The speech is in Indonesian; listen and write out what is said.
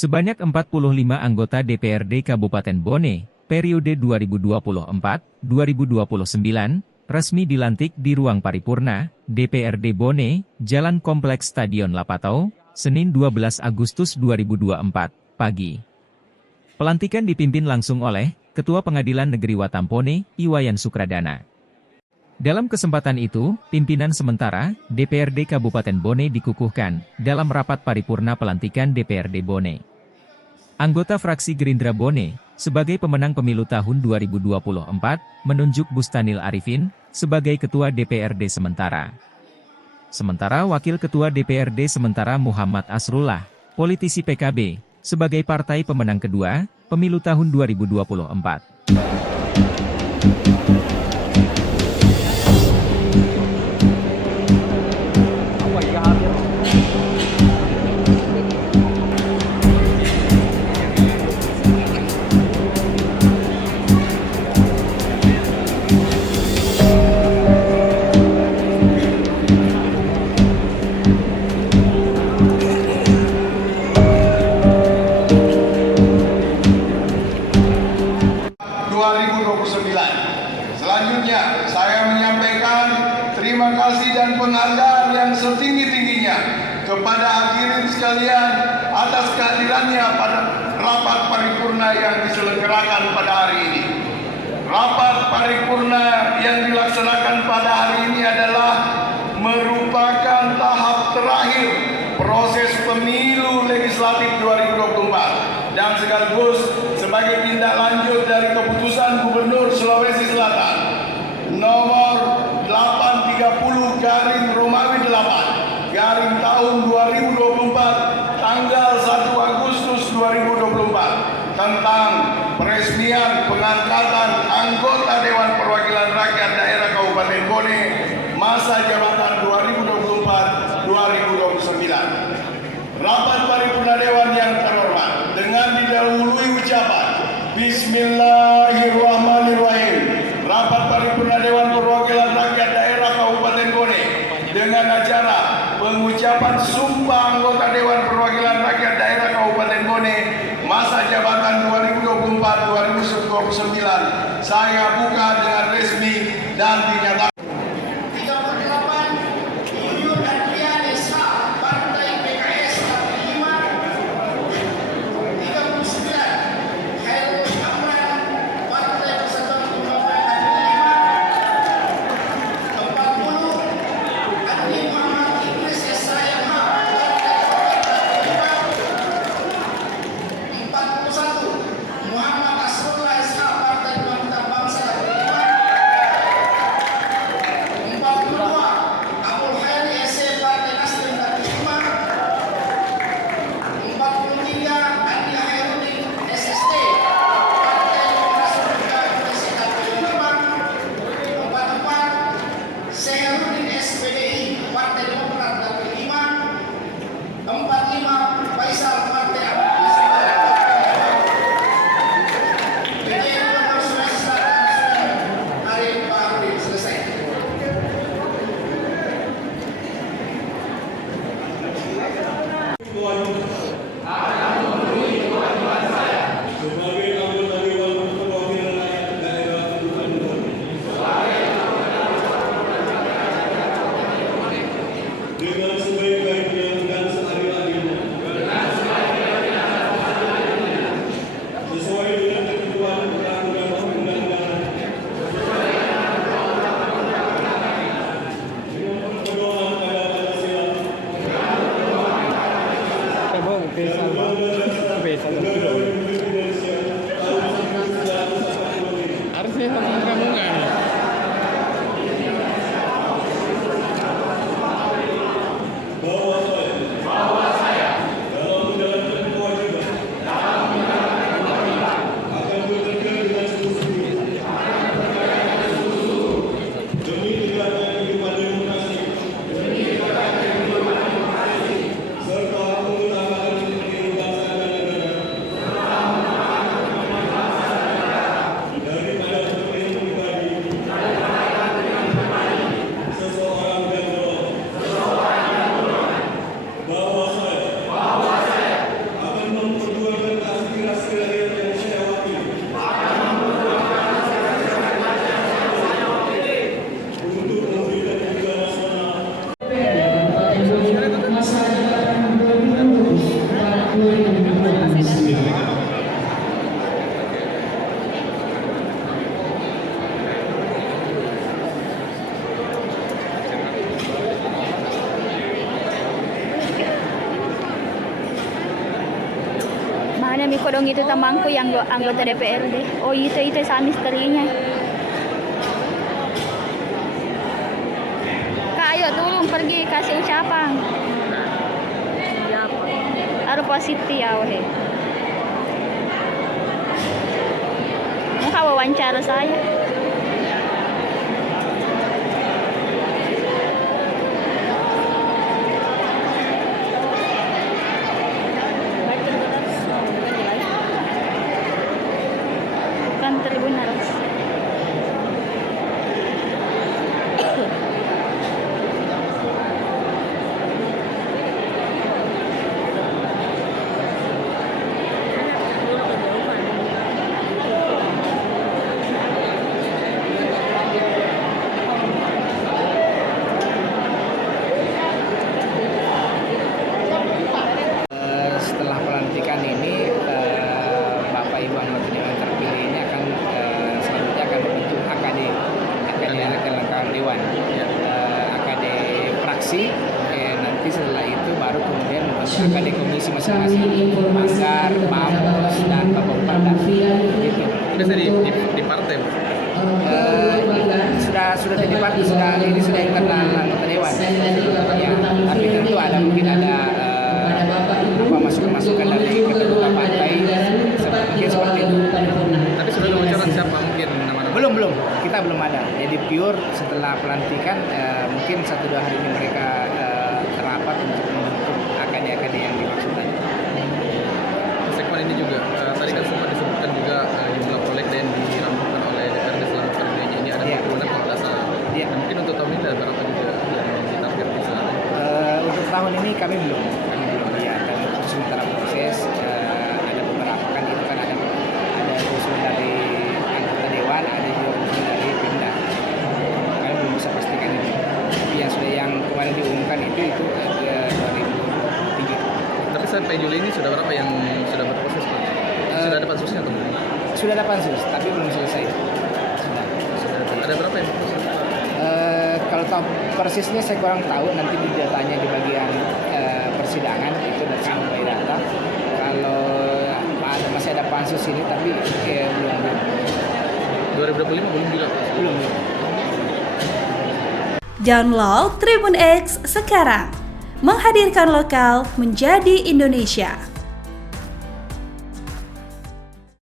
Sebanyak 45 anggota DPRD Kabupaten Bone, periode 2024-2029, resmi dilantik di ruang paripurna, DPRD Bone, Jalan Kompleks Stadion Lapatau, Senin 12 Agustus 2024, pagi. Pelantikan dipimpin langsung oleh Ketua Pengadilan Negeri Watampone, Iwayan Sukradana. Dalam kesempatan itu, pimpinan sementara DPRD Kabupaten Bone dikukuhkan dalam rapat paripurna pelantikan DPRD Bone. Anggota fraksi Gerindra Bone, sebagai pemenang pemilu tahun 2024, menunjuk Bustanil Arifin sebagai Ketua DPRD sementara. Sementara Wakil Ketua DPRD sementara Muhammad Asrullah, politisi PKB, sebagai partai pemenang kedua, pemilu tahun 2024. Selanjutnya, saya menyampaikan terima kasih dan penghargaan yang setinggi-tingginya kepada hadirin sekalian atas kehadirannya pada rapat paripurna yang diselenggarakan pada hari ini. Rapat paripurna yang dilaksanakan pada hari ini adalah merupakan tahap terakhir proses pemilu legislatif 2024 dan sekaligus sebagai tindak lanjut dari keputusan Gubernur Sulawesi Selatan nomor 830/Romawi 8 tahun 2024 tanggal 1 Agustus 2024 tentang peresmian pengangkatan anggota Dewan Perwakilan Rakyat Daerah Kabupaten Bone masa jabatan 2024-2029. Rapat paripurna Dewan yang terhormat dengan didahului ucapan Bismillahirrahmanirrahim. Rapat paripurna Dewan Perwakilan Rakyat Daerah Kabupaten Bone dengan acara pengucapan sumpah anggota Dewan Perwakilan Rakyat Daerah Kabupaten Bone masa jabatan 2024-2029 saya buka dengan resmi dan dinyatakan. kami kodong itu tamangku yang anggota DPRD. Oh itu sama istrinya. Kak, ayo tolong pergi kasih ucapan. Harus positif ya, weh. Muka wawancara saya. Bukan Tribun Harus. Setelah pelantikan ini Bapak Ibu anggota dewan terpilih ini akan selanjutnya akan membentuk AKD Kelengkapan Dewan, AKD fraksi. Nanti setelah itu baru kemudian membentuk AKD komisi masing-masing, Banggar, Bamus dan Bapak Bupati. Gitu. Sudah di partai, Bu? Sudah di partai, ini sudah internal anggota dewan. Ya, tapi tentu mungkin ada masukan-masukan dari ketua partai seperti itu. Tapi sudah ada bocoran siapa mungkin nama-nama? Belum, kita belum ada. Jadi pure setelah pelantikan mungkin 1-2 hari ini mereka rapat untuk membentuk AKD yang dimaksud tadi. Sekwan ini juga tadi kan sempat disebutkan juga jumlah proyek yang dirampungkan oleh DPRD selama periodenya ini ada penurunan kalau tidak salah. Iya. Dan mungkin untuk tahun ini ada berapa juga yang ditarget bisa? Untuk tahun ini kami belum lihat dan sementara proses ada beberapa kan itu kan ada usul dari anggota dewan, ada juga usul dari Pemda. Kami belum bisa pastikan itu. Tapi yang kemarin diumumkan itu 2003. Tapi sampai Juli ini sudah berapa yang sudah berproses, Pak? Sudah ada pansusnya atau belum? Sudah ada pansus, tapi belum selesai. Sudah. Ada berapa yang berproses? Kalau tahu persisnya saya kurang tahu, nanti di datanya di bagian persidangan itu dari sampai data. Kalau masih ada pansus ini, tapi belum. 2025 belum juga? Belum. Download Tribun X sekarang, menghadirkan lokal menjadi Indonesia.